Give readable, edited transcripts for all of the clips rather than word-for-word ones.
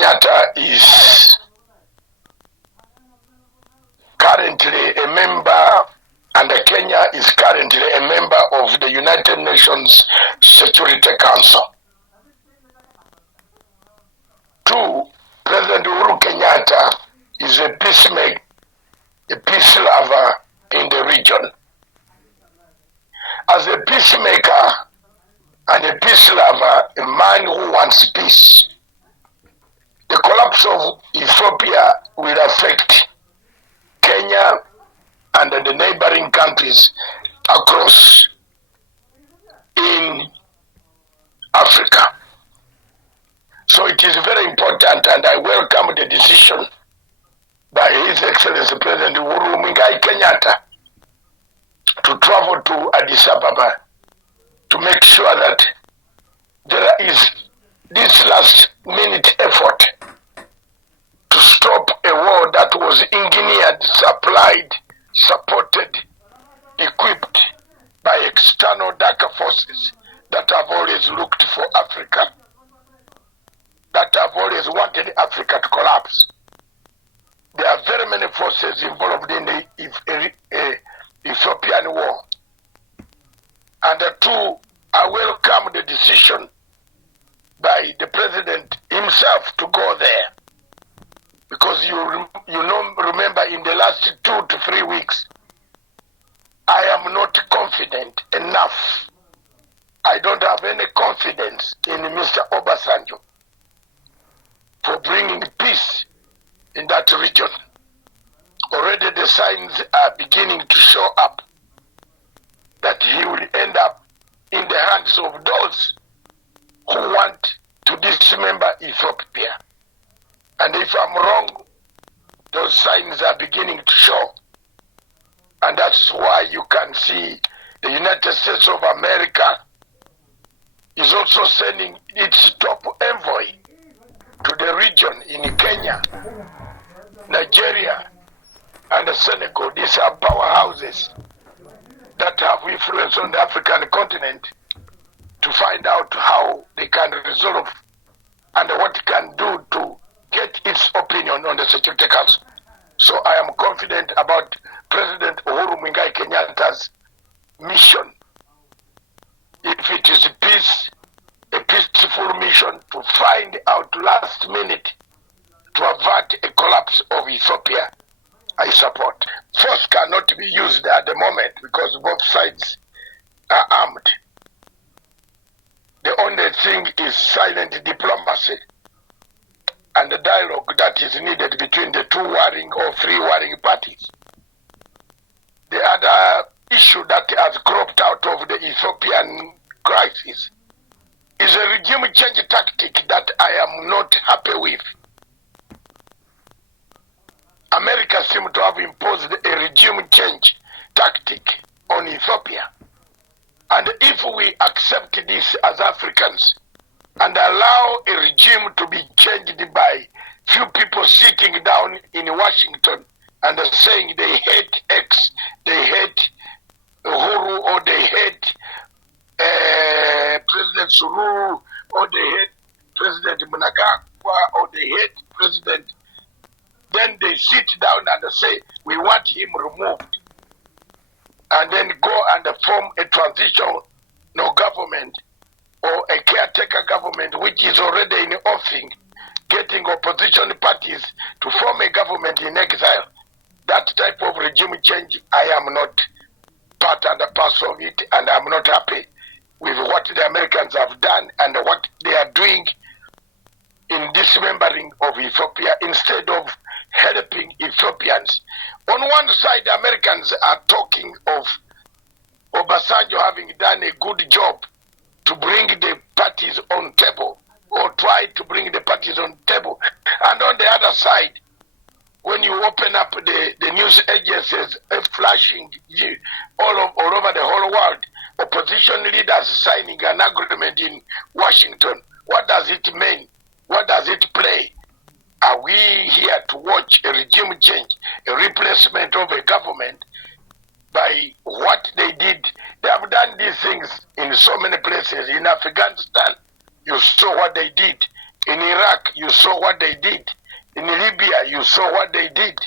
Kenyatta is currently a member, and Kenya is currently a member of the United Nations Security Council. 2, President Uhuru Kenyatta is a peacemaker, a peace lover in the region. As a peacemaker and a peace lover, a man who wants peace, the collapse of Ethiopia will affect Kenya and the neighboring countries across in Africa. So it is very important, and I welcome the decision by His Excellency President Uhuru Kenyatta to travel to Addis Ababa to make sure that there is this last minute effort to stop a war that was engineered, supplied, supported, equipped by external darker forces that have always looked for Africa, that have always wanted Africa to collapse. There are very many forces involved in the Ethiopian war. And 2, I welcome the decision by the president himself to go there. Because remember in the last 2 to 3 weeks, I am not confident enough. I don't have any confidence in Mr. Obasanjo for bringing peace in that region. Already the signs are beginning to show up that he will end up in the hands of those who want to dismember Ethiopia. And if I'm wrong, those signs are beginning to show. And that's why you can see the United States of America is also sending its top envoy to the region in Kenya, Nigeria, and Senegal. These are powerhouses that have influence on the African continent to find out how they can resolve and what it can do to get its opinion on the Security Council. So I am confident about President Uhuru Kenyatta's mission. If it is peace, a peaceful mission to find out last minute to avert a collapse of Ethiopia, I support. Force cannot be used at the moment because both sides are armed. The only thing is silent diplomacy and the dialogue that is needed between the 2 warring or 3 warring parties. The other issue that has cropped out of the Ethiopian crisis is a regime change tactic that I am not happy with. America seems to have imposed a regime change tactic on Ethiopia. And if we accept this as Africans and allow a regime to be changed by few people sitting down in Washington and saying they hate X, they hate Uhuru, or they hate President Suru, or they hate President Mnangagwa, or they hate President, then they sit down and say, we want him removed. And then go and form a transitional government or a caretaker government which is already in offing, getting opposition parties to form a government in exile. That type of regime change, I am not part and a parcel of it, and I'm not happy with what the Americans have done and what they are doing in dismembering of Ethiopia instead of helping Ethiopians. On one side, the Americans are talking of Obasanjo having done a good job to bring the parties on table, or try to bring the parties on table. And on the other side, when you open up the news agencies flashing all over the whole world, opposition leaders signing an agreement in Washington, what does it mean? What does it play? Are we here to watch a regime change, a replacement of a government by what they did? They have done these things in so many places. In Afghanistan, you saw what they did. In Iraq, you you saw what they did. In Libya, you saw what they did.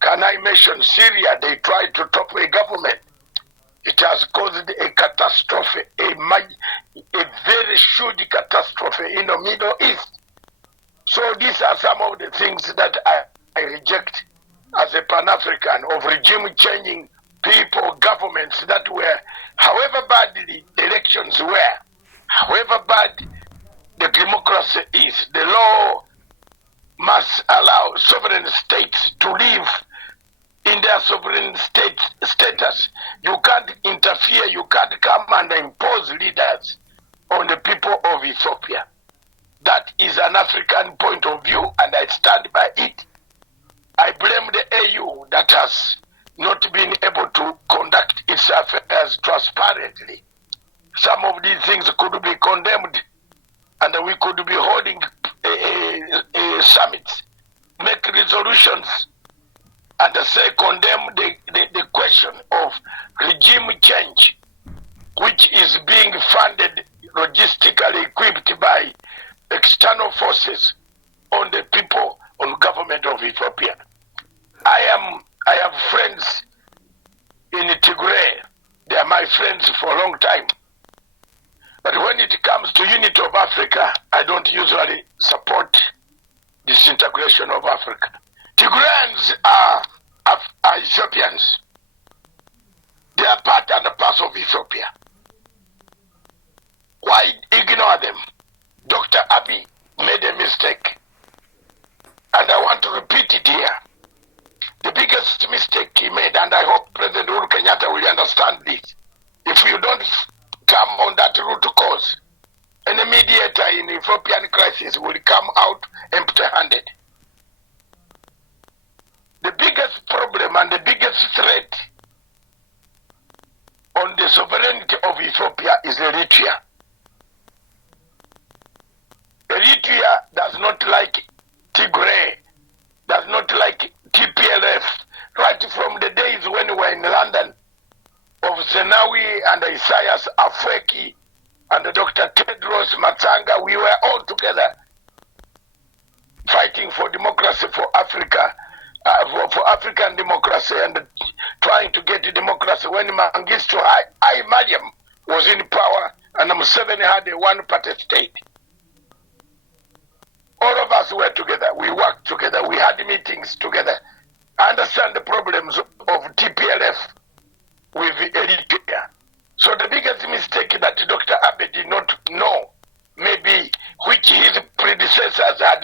Can I mention Syria? They tried to topple a government. It has caused a catastrophe, a very huge catastrophe in the Middle East. So these are some of the things that I reject as a Pan-African, of regime-changing people, governments that were, however bad the elections were, however bad the democracy is, the law must allow sovereign states to live in their sovereign status. You can't interfere, you can't come and impose leaders on the people of Ethiopia. That is an African point of view, and I stand by it. I blame the AU that has not been able to conduct its affairs transparently. Some of these things could be condemned, and we could be holding summits, make resolutions, and say condemn the question of regime change, which is being funded, logistically equipped by external forces on the people, on government of Ethiopia. I have friends in Tigray. They are my friends for a long time. But when it comes to unity of Africa, I don't usually support disintegration of Africa. Tigrayans are Ethiopians. They are part and parcel of Ethiopia. Why ignore them? Dr. Abiy made a mistake, and I want to repeat it here. The biggest mistake he made, and I hope President Uhuru Kenyatta will understand this. If you don't come on that root cause, any mediator in Ethiopian crisis will come out empty-handed. The biggest problem and the biggest threat on the sovereignty of Ethiopia is Eritrea. Eritrea does not like Tigray, does not like TPLF. Right from the days when we were in London, of Zenawi and Isaias Afwerki and Dr. Tedros Matsanga, we were all together fighting for democracy for Africa, for African democracy, and trying to get democracy when Mengistu Haile Mariam was in power and Museveni had a one-party state. All of us were together. We worked together. We had meetings together. I understand the problems of TPLF with Eritrea. So the biggest mistake that Dr. Abiy did not know, maybe which his predecessors had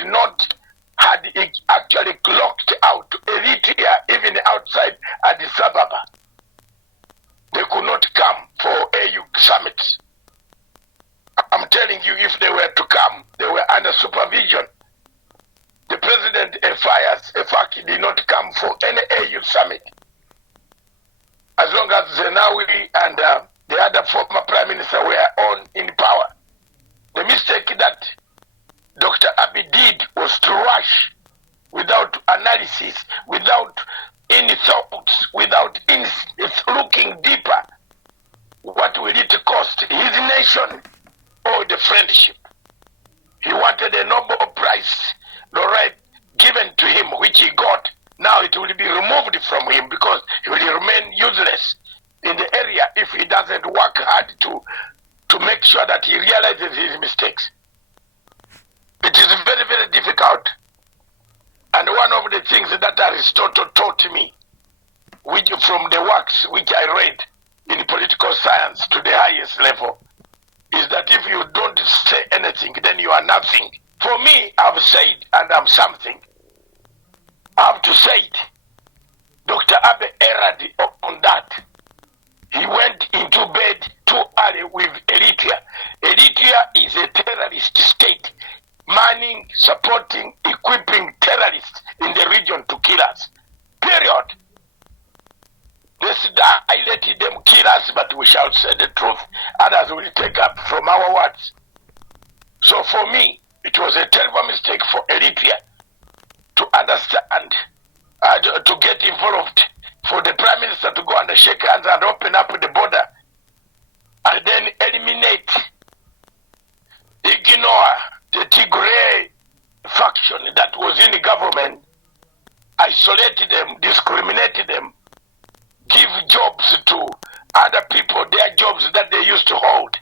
actually locked out Eritrea, even outside Addis Ababa. They could not come for AU summits. I'm telling you, if they were to come, they were under supervision. The president, Efaki, did not come for any AU summit. As long as Zenawi and the other former prime minister were on in power. The mistake that Dr. Abiy did was to rush without analysis, without any thoughts, without any looking deeper. What will it cost his nation or the friendship? He wanted a Nobel Prize laureate given to him, which he got. Now it will be removed from him because he will remain useless in the area if he doesn't work hard to make sure that he realizes his mistakes. It is very, very difficult. And one of the things that Aristotle taught me, which from the works which I read in political science to the highest level, is that if you don't say anything, then you are nothing. For me, I've said and I'm something. I have to say it. Dr. Abiy erred on that. He went into bed too early with Eritrea. Eritrea is a terrorist state, manning, supporting, equipping terrorists in the region to kill us. Period. Let's die, let them kill us, but we shall say the truth. Others will take up from our words. So for me, it was a terrible mistake for Eritrea to understand, to get involved, for the prime minister to go and shake hands and open up the border, and then eliminate, ignore the Tigray faction that was in the government, isolated them, discriminated them, give jobs to other people, their jobs that they used to hold,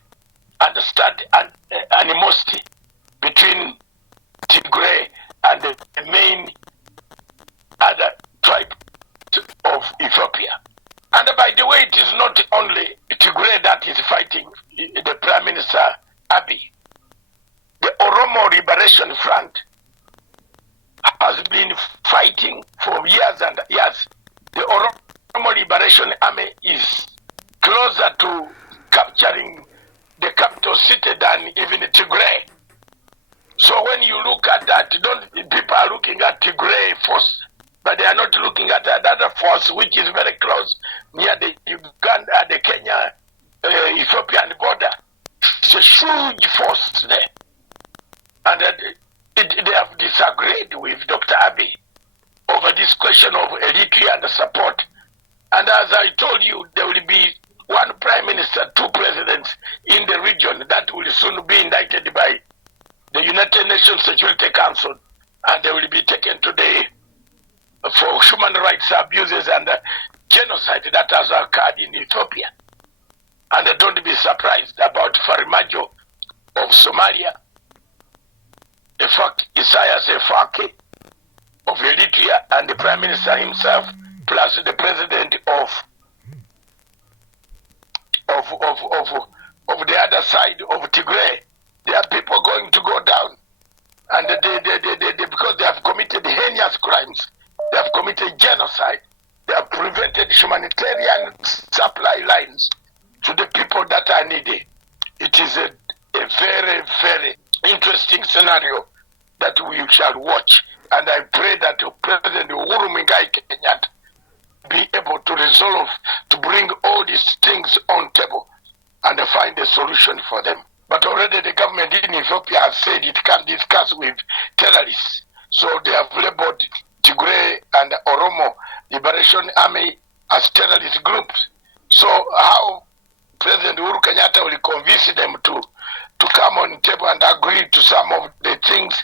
and start animosity between Tigray and the main other tribe of Ethiopia. And by the way, it is not only Tigray that is fighting the Prime Minister Abiy. The Oromo Liberation Front has been fighting for years and years. The Oromo Liberation Army is closer to capturing the capital city than even Tigray. So when you look at that, people are looking at Tigray force, but they are not looking at another force which is very close near the Uganda, the Kenya, Ethiopian border. It's a huge force there. And they have disagreed with Dr. Abiy over this question of Eritrea and support. And as I told you, there will be one prime minister, two presidents in the region that will soon be indicted by the United Nations Security Council, and they will be taken to for human rights abuses and genocide that has occurred in Ethiopia. And don't be surprised about Farimajo of Somalia, Isaias Afwerki of Eritrea, and the Prime Minister himself, plus the President of the other side of Tigray. There are people going to go down, and they because they have committed heinous crimes, they have committed genocide, they have prevented humanitarian supply lines to the people that are needy. It is a very, very interesting scenario that we shall watch, and I pray that President Uhuru Kenyatta be able to resolve, to bring all these things on table and find a solution for them. But already the government in Ethiopia has said it can discuss with terrorists. So they have labeled Tigray and Oromo Liberation Army as terrorist groups. So how President Uhuru Kenyatta will convince them to come on the table and agree to some of the things,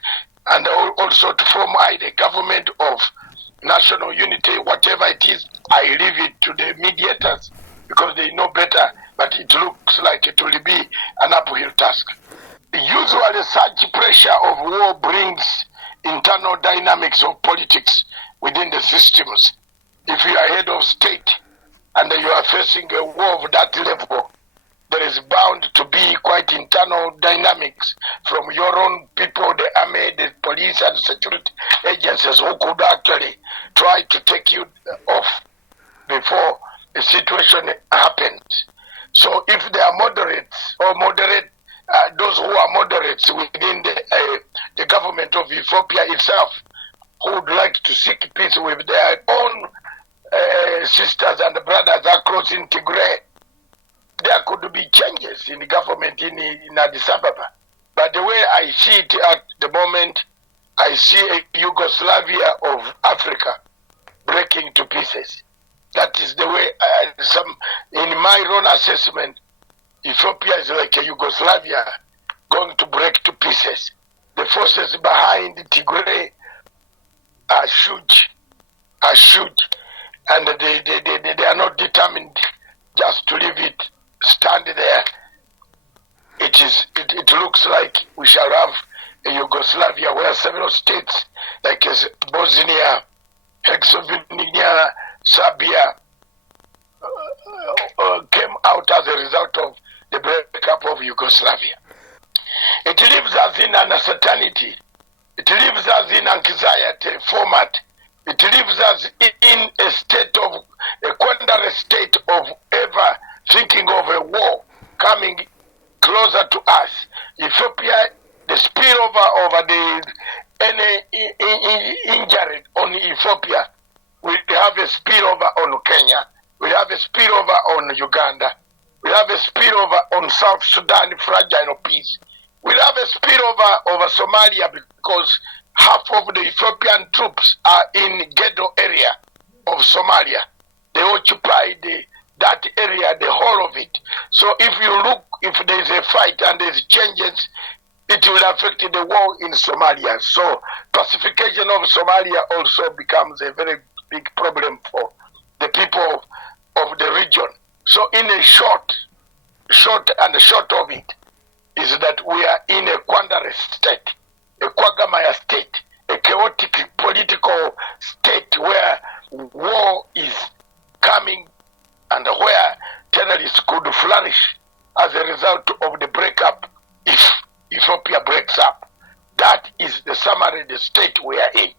and also to form the government of national unity, whatever it is, I leave it to the mediators because they know better, but it looks like it will be an uphill task. Usually such pressure of war brings internal dynamics of politics within the systems. If you are head of state and you are facing a war of that level, there is bound to be quite internal dynamics from your own people, the army, the police and security agencies who could actually try to take you off before the situation happens. So if they are moderates or those who are moderates within the government of Ethiopia itself, who would like to seek peace with their own sisters and brothers across in Tigray, there could be changes in the government in Addis Ababa. But the way I see it at the moment, I see a Yugoslavia of Africa breaking to pieces. That is the way, in my own assessment, Ethiopia is like a Yugoslavia going to break to pieces. The forces behind Tigray are huge, and they are not determined just to leave it stand there. It looks like we shall have a Yugoslavia where several states like Bosnia, Herzegovina, Serbia came out as a result of the breakup of Yugoslavia. It leaves us in an uncertainty. It leaves us in anxiety format. It leaves us in a state of a quandary state of ever thinking of a war coming closer to us. Ethiopia, the spillover over any injury on Ethiopia, we have a spillover on Kenya, we have a spillover on Uganda, we have a spillover on South Sudan, fragile peace. We have a spillover over Somalia because half of the Ethiopian troops are in Gedo area of Somalia. They occupy that area, the whole of it. So if you look, if there is a fight and there's changes it will affect the war in Somalia. So pacification of Somalia also becomes a very big problem for the people of the region. So in a short of it is that we are in a quandary state, a quagmire state, a chaotic political state where war is coming and where terrorists could flourish as a result of the breakup if Ethiopia breaks up. That is the summary, the state we are in.